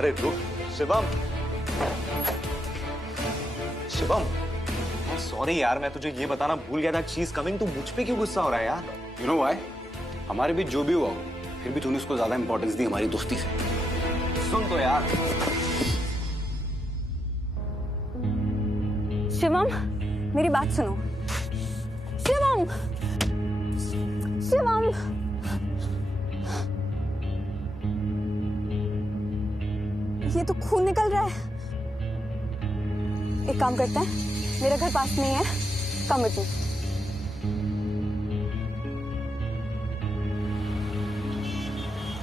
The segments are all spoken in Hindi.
अरे रुक शिवम, शिवम सॉरी यार, मैं तुझे ये बताना भूल गया था, शी इज कमिंग। तू मुझ पे क्यों गुस्सा हो रहा है यार? You know why? हमारे बीच जो भी हुआ फिर भी तूने उसको ज्यादा इंपॉर्टेंस दी हमारी दोस्ती से। सुन तो यार। शिवम मेरी बात सुनो। शिवम, शिवम, ये तो खून निकल रहा है। एक काम करते हैं, मेरा घर पास में ही है, कम विद मी।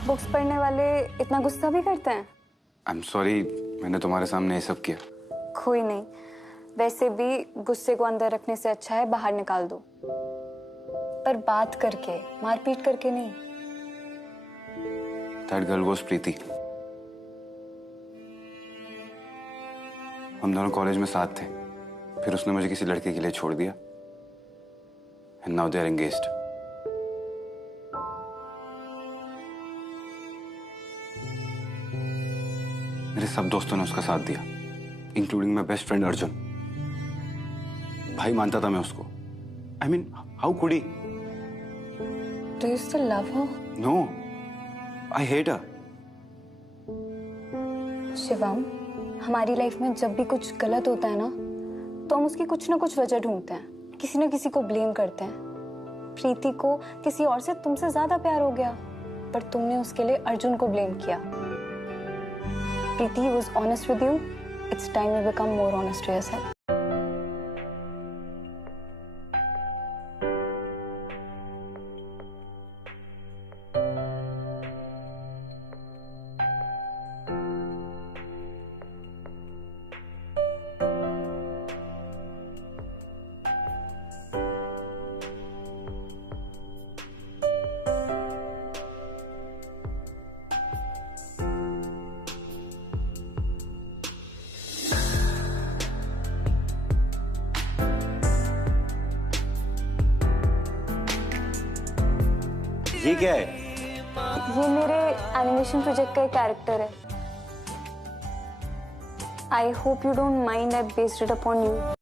बुक्स पढ़ने वाले इतना गुस्सा भी करते हैं? आई एम सॉरी, मैंने तुम्हारे सामने ये सब किया। कोई नहीं, वैसे भी गुस्से को अंदर रखने से अच्छा है बाहर निकाल दो, पर बात करके, मारपीट करके नहीं। दैट गर्ल वाज प्रीति। हम दोनों कॉलेज में साथ थे, फिर उसने मुझे किसी लड़के के लिए छोड़ दिया and now they are engaged. मेरे सब दोस्तों ने उसका साथ दिया, including my best friend Arjun. भाई मानता था मैं उसको। I mean how could he? Do you still love her? No, I hate her. Shivam, हमारी लाइफ में जब भी कुछ गलत होता है ना, तो हम उसकी कुछ ना कुछ वजह ढूंढते हैं, किसी ना किसी को ब्लेम करते हैं। प्रीति को किसी और से तुमसे ज्यादा प्यार हो गया, पर तुमने उसके लिए अर्जुन को ब्लेम किया। प्रीति was honest with you. It's time you become more honest to yourself. ये क्या है? ये मेरे एनिमेशन प्रोजेक्ट का एक कैरेक्टर है। I hope you don't mind, I based it upon you.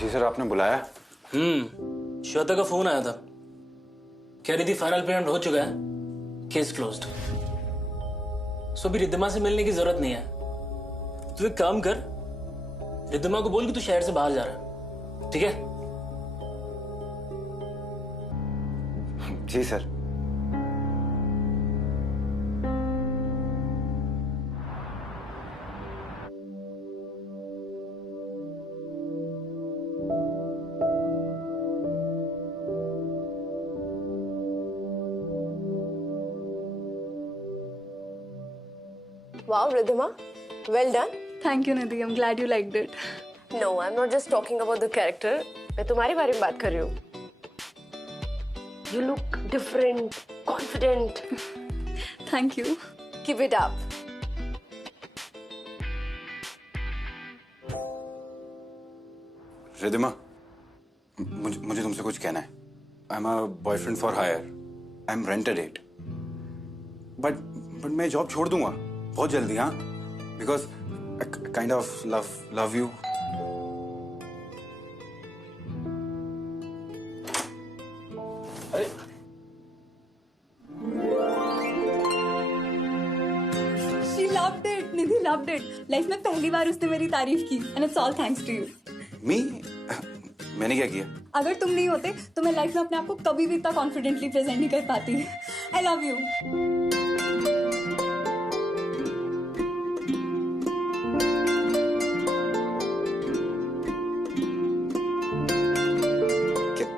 जी सर, आपने बुलाया? श्वेता का फोन आया था, कह रही थी फाइनल पेमेंट हो चुका है, केस क्लोज्ड। सो अभी रिद्धिमा से मिलने की जरूरत नहीं है। तू एक काम कर, रिद्धिमा को बोल कि तू शहर से बाहर जा रहा है, ठीक है? जी sir. Wow, Riddhima, well done. Thank you, Nidhi. I'm glad you liked it. No, I'm not just talking about the character. मैं तुम्हारे बारे में बात कर रही हूँ. You look different, confident. Thank you. Keep it up. Riddhima, मुझे तुमसे कुछ कहना है। I am a boyfriend for hire. I am rented it. But मैं जॉब छोड़ दूंगा बहुत जल्दी, हाँ, because I kind of love you. She loved it. Nidhi loved it. Life में पहली बार उसने मेरी तारीफ की, and it's all thanks to you. मी? मैंने क्या किया? अगर तुम नहीं होते तो मैं लाइफ में अपने आप को कभी भी इतना कॉन्फिडेंटली प्रेजेंट नहीं कर पाती। I love you.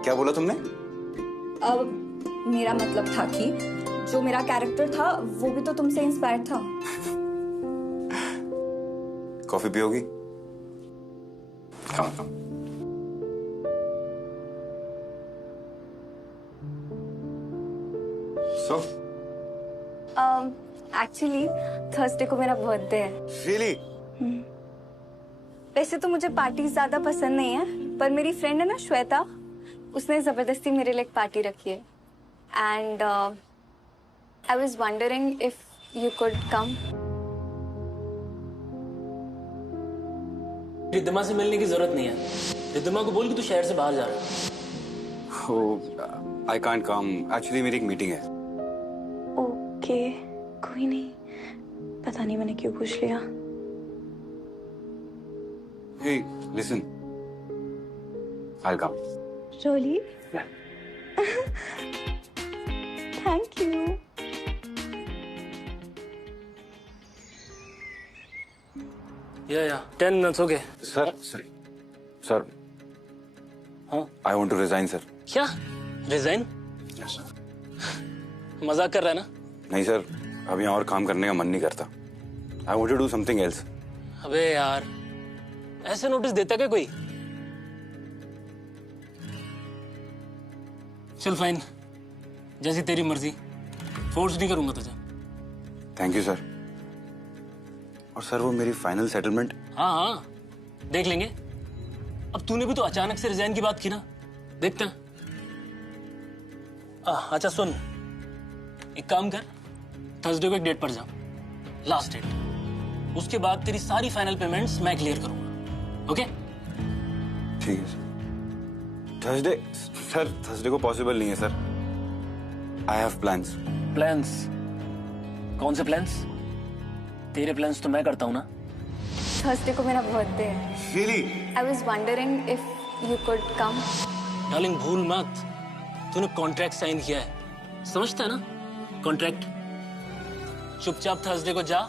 क्या बोला तुमने? अब मेरा मतलब था कि जो मेरा कैरेक्टर था वो भी तो तुमसे इंस्पायर था। कॉफी पियोगी? कम कम। So? एक्चुअली थर्सडे को मेरा बर्थडे है। Really? वैसे तो मुझे पार्टी ज्यादा पसंद नहीं है, पर मेरी फ्रेंड है ना श्वेता, उसने जबरदस्ती मेरे लिए एक पार्टी रखी है। And I was wondering if you could कम। रिद्धिमा से मिलने की जरूरत नहीं है। रिद्धिमा को बोल कि तू शहर से बाहर जा रहा है। Oh, I can't come. Actually, मेरी एक मीटिंग है। ओके, कोई नहीं। पता नहीं मैंने क्यों पूछ लिया। Hey, listen. I'll come. Really? Thank you. या 10 minutes okay. Sir, sorry. Sir, हाँ I want to resign, sir. क्या रिजाइन? Yes, sir. मजाक कर रहा है ना? नहीं सर, अब यहाँ और काम करने का मन नहीं करता। I want to do something else. अबे यार, ऐसे नोटिस देता क्या कोई? चल फाइन, जैसी तेरी मर्जी, फोर्स नहीं करूंगा तुझे। Thank you sir. और सर वो मेरी फाइनल सेटलमेंट। हाँ हाँ, देख लेंगे। अब तूने भी तो अचानक से रिजाइन की बात की ना, देखते हैं। अच्छा सुन, एक काम कर, थर्सडे को एक डेट पर जा, लास्ट डेट। उसके बाद तेरी सारी फाइनल पेमेंट्स मैं क्लियर करूंगा, ओके? ठीक है सर। थर्सडे सर, थर्सडे को पॉसिबल नहीं है sir. I have plans. Plans? कौन से प्लान्स? तेरे प्लान्स तो मैं करता हूँ ना। थर्सडे को मेरा बर्थडे है। Really? I was wondering if you could come. Darling भूल मत, तूने कॉन्ट्रैक्ट साइन किया है, समझता है ना कॉन्ट्रैक्ट? चुपचाप थर्सडे को जा,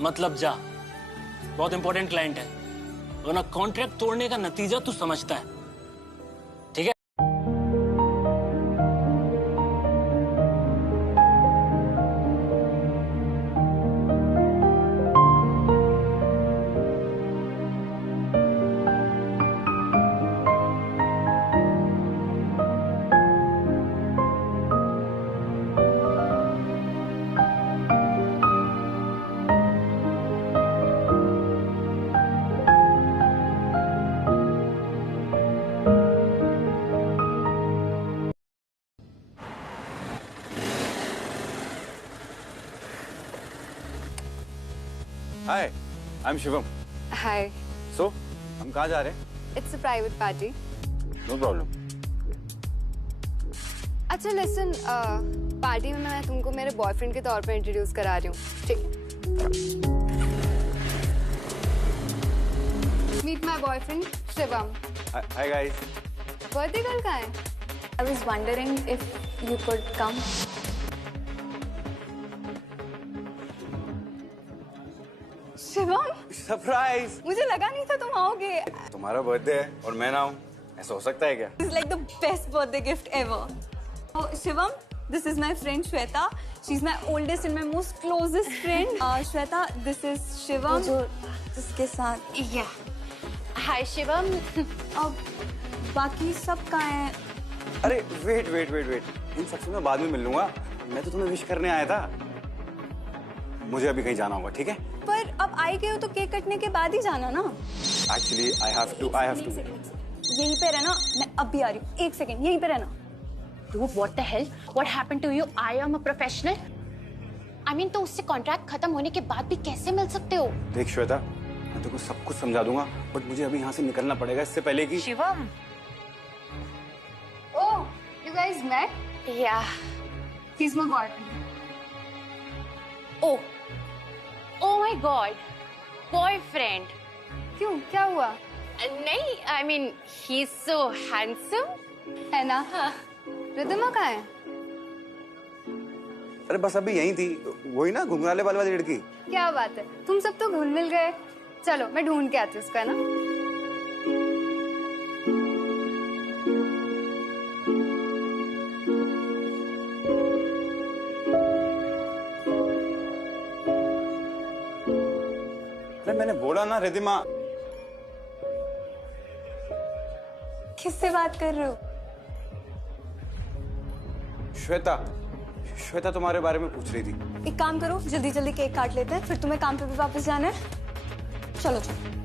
मतलब जा। बहुत इंपॉर्टेंट क्लाइंट है, वरना कॉन्ट्रैक्ट तोड़ने का नतीजा तू समझता है, ठीक है? हाय, आई एम शिवम। हाय, सो हम कहाँ जा रहे हैं? It's a private party. No problem. अच्छा लिसन, पार्टी में मैं तुमको मेरे बॉयफ्रेंड के तौर पर इंट्रोड्यूस करा रही हूँ, ठीक है? Meet my boyfriend Shivam. Hi guys. Birthday girl कहाँ है? I was wondering if you could come. Shivam, surprise. मुझे लगा नहीं था तुम आओगे। तुम्हारा बर्थडे है और मैं ना हूँ, ऐसा हो सकता है क्या? This is like the best birthday gift ever. Oh, Shivam, this is my friend Shweta. She's my oldest and my most closest friend. Shweta, this is Shivam. जो जिसके साथ Yeah. हाय शिवम। अब बाकी सब कहाँ हैं? अरे वेट वेट वेट वेट, इन सबसे मैं बाद में मिल लूंगा। मैं तो तुम्हें विश करने आया था। मुझे अभी कहीं जाना होगा, ठीक है? पर अब आई गए हो तो केक कटने के बाद ही जाना ना। Actually I have to. यहीं पे रहना, मैं अभी आ रही हूँ। एक सेकंड, यहीं पे रहना। Dude, what the hell? What happened to you? I am a professional. I mean, तो उससे कॉन्ट्रैक्ट खत्म होने के बाद भी कैसे मिल सकते हो? देख श्वेता, मैं तुमको सब कुछ समझा दूंगा, बट मुझे अभी यहाँ से निकलना पड़ेगा इससे पहले कि Shivam. Oh, you guys met? Yeah. He's my boyfriend. Oh. Oh my God. Boyfriend. क्यों? क्या हुआ? नहीं, I mean, he's so handsome. है ना? रिद्धिमा कहाँ है? अरे बस अभी यही थी, वही ना घुंघराले बाल वाली लड़की। क्या बात है, तुम सब तो घुल मिल गए। चलो मैं ढूंढ के आती हूँ उसका ना। मैंने बोला ना रिद्धिमा। किससे बात कर रहे हो? श्वेता, श्वेता तुम्हारे बारे में पूछ रही थी। एक काम करो, जल्दी जल्दी केक काट लेते हैं, फिर तुम्हें काम पे भी वापस जाना है। चलो चलो।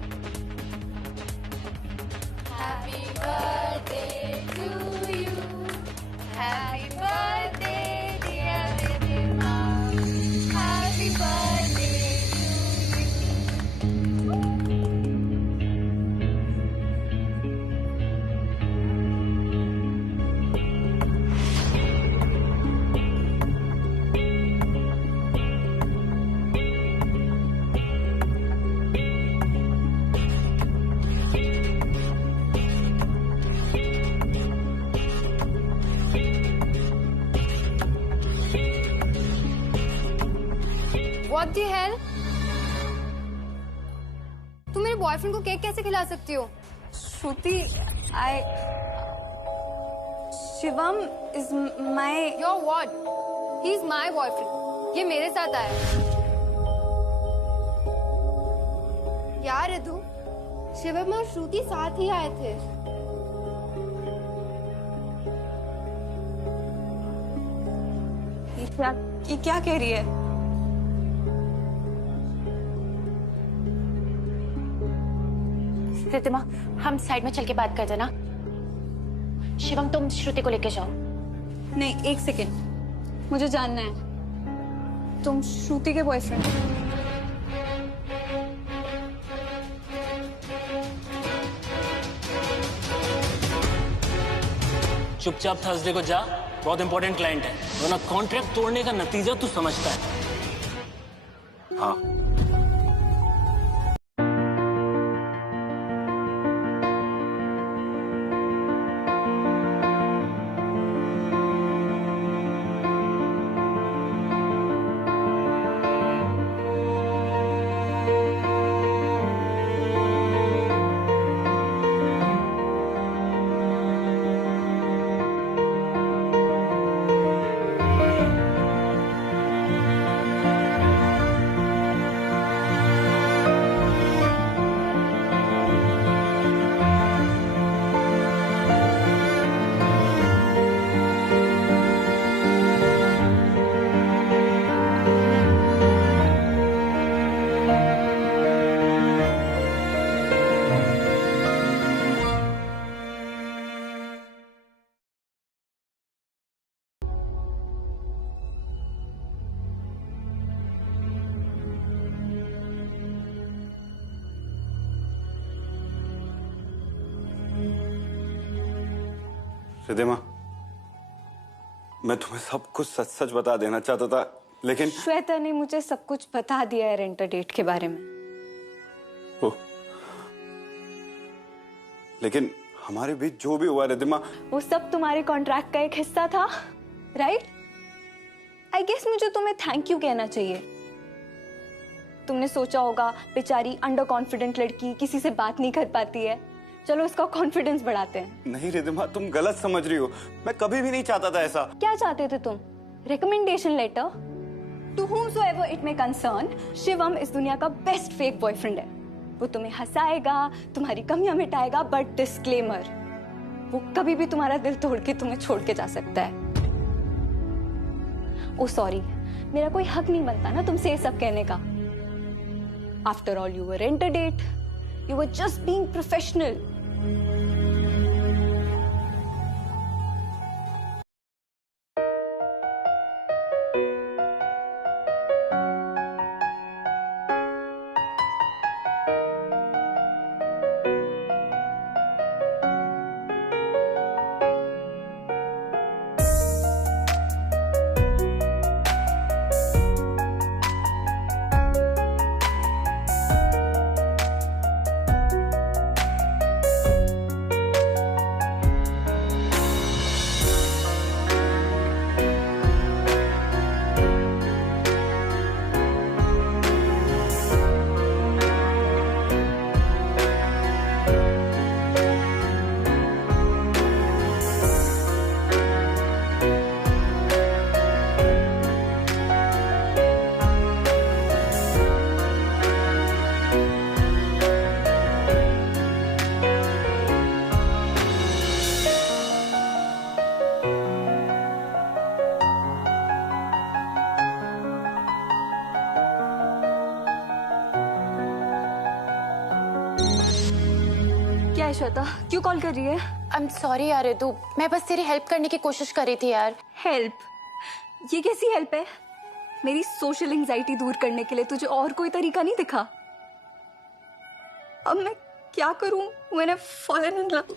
What the hell? तुम मेरे बॉयफ्रेंड को केक कैसे खिला सकती हो? श्रुति, Shivam is my... Your what? He's my boyfriend. ये मेरे साथ आया है। यार रिधु, शिवम और श्रुति साथ ही आए थे। ये क्या कह रही है? रिद्धिमा, हम साइड में चल के बात करते ना। शिवम, तुम श्रुति को लेके जाओ। नहीं, एक सेकेंड, मुझे जानना है, तुम श्रुति के बॉयफ्रेंड? चुपचाप थर्सडे को जा, बहुत इंपॉर्टेंट क्लाइंट है, वरना कॉन्ट्रैक्ट तोड़ने का नतीजा तू समझता है। हाँ, रिद्धिमा, मैं तुम्हें सब कुछ सच सच बता देना चाहता था, लेकिन श्वेता ने मुझे सब कुछ बता दिया है रेंटर डेट के बारे में। ओ, लेकिन हमारे बीच जो भी हुआ रिद्धिमा, वो सब तुम्हारे कॉन्ट्रैक्ट का एक हिस्सा था, राइट? आई गेस मुझे तुम्हें थैंक यू कहना चाहिए। तुमने सोचा होगा बेचारी अंडर कॉन्फिडेंट लड़की, किसी से बात नहीं कर पाती है, चलो इसका कॉन्फिडेंस बढ़ाते हैं। नहीं रिद्धिमा, तुम गलत समझ रही हो, मैं कभी भी नहीं चाहता था ऐसा। क्या चाहते थे तुम? Recommendation letter? To whomsoever it may concern, Shivam इस दुनिया का बेस्ट फेक बॉयफ्रेंड है। वो तुम्हें हंसाएगा, तुम्हारी कमियां मिटाएगा, बट डिस्क्लेमर, वो कभी भी तुम्हारा दिल तोड़ के तुम्हें छोड़ के जा सकता है। ओ सॉरी, मेरा कोई हक नहीं बनता ना तुमसे ये सब कहने का। After all you were rent a date, you were just being professional. Shweta, क्यों कॉल कर रही है? आई एम सॉरी यार रितु, मैं बस तेरी हेल्प करने की कोशिश कर रही थी यार। हेल्प? ये कैसी हेल्प है? मेरी सोशल एंजाइटी दूर करने के लिए तुझे और कोई तरीका नहीं दिखा? अब मैं क्या करूं? मैंने fallen in love.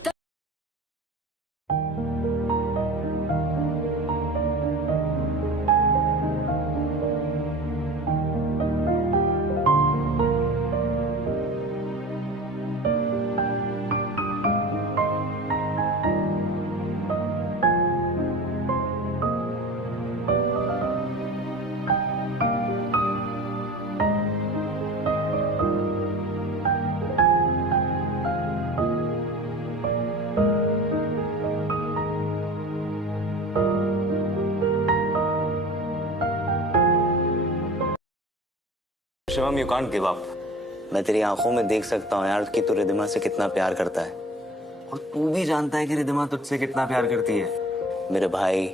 Shivam, you can't give up. मैं तेरी आंखों में देख सकता हूँ यार कि तू रिद्धिमा से कितना प्यार करता है, और तू भी जानता है कि रिद्धिमा तुझसे कितना प्यार करती है। मेरे भाई,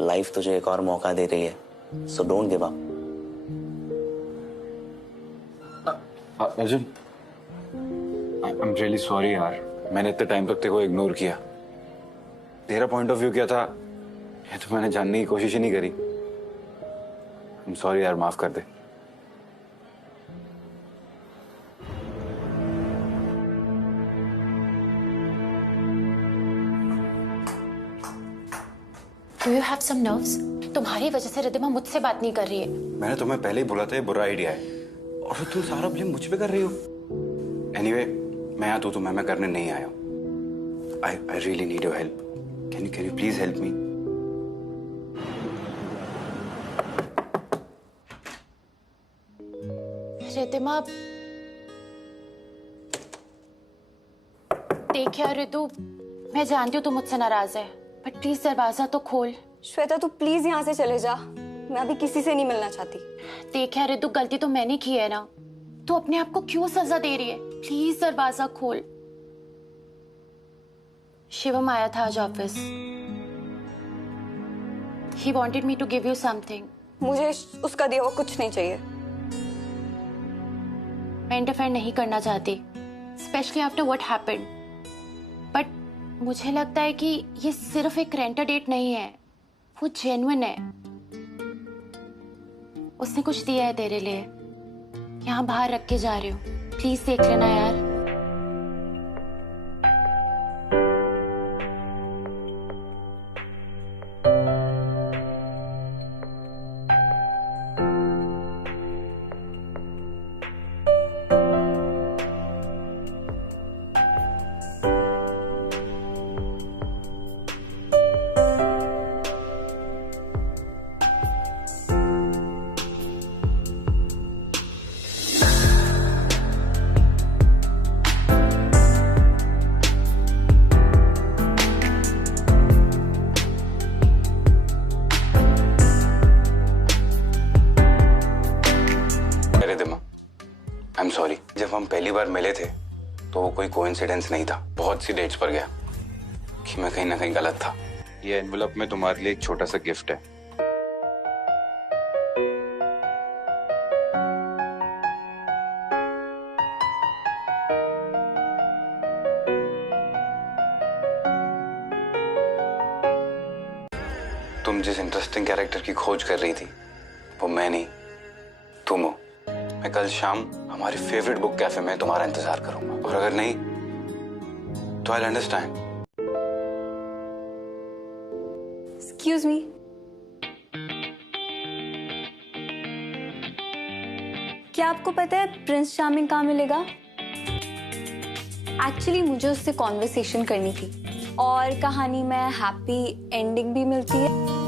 लाइफ तुझे एक और मौका दे रही है, so don't give up. Arjun, I am really sorry यार, मैंने इतने टाइम तक तेरे को इग्नोर किया। तेरा पॉइंट ऑफ व्यू क्या था ये तो मैंने जानने की कोशिश ही नहीं करी। आई एम सॉरी यार, माफ कर दे। Do you have some nerves? तुम्हारी वजह से रिद्धिमा मुझसे बात नहीं कर रही है। मैंने तुम्हें पहले ही बोला था ये बुरा आइडिया है, और तुम सारा ब्लेम मुझ पे कर रही हो। एनीवे, मैं यहाँ तो मैं करने नहीं आया हूँ। I really need your help. Can you please help me? Riddhima, देख यार रितु, मैं जानती हूँ तू मुझसे नाराज है, बट प्लीज दरवाजा तो खोल। श्वेता, तू प्लीज यहाँ से चले जा। मैं अभी किसी से नहीं मिलना चाहती। देख यार रितु, गलती तो मैंने की है ना, तू अपने आप को क्यों सजा दे रही है? प्लीज दरवाजा खोल। शिवम आया था आज office. He wanted me to give you something. मुझे उसका दिया हुआ कुछ नहीं चाहिए। मैं इंटरफेयर नहीं करना चाहती, specially after what happened, but मुझे लगता है कि ये सिर्फ एक रेंटर डेट नहीं है, वो जेन्युइन है। उसने कुछ दिया है तेरे लिए, यहाँ बाहर रख के जा रही हूँ, प्लीज देख लेना यार। I am sorry. जब हम पहली बार मिले थे तो वो कोई कोइंसिडेंस नहीं था। बहुत सी डेट्स पर गया कि मैं कहीं ना कहीं गलत था। ये एनवेलप में तुम्हारे लिए एक छोटा सा गिफ्ट है। तुम जिस इंटरेस्टिंग कैरेक्टर की खोज कर रही थी वो मैं नहीं, तुम हो। मैं कल शाम हमारी फेवरेट बुक कैफे में तुम्हारा इंतजार करूंगा, और अगर नहीं तो आई अंडरस्टैंड। एक्सक्यूज मी, क्या आपको पता है प्रिंस चार्मिंग कहाँ मिलेगा? एक्चुअली मुझे उससे कॉन्वर्सेशन करनी थी, और कहानी में हैप्पी एंडिंग भी मिलती है।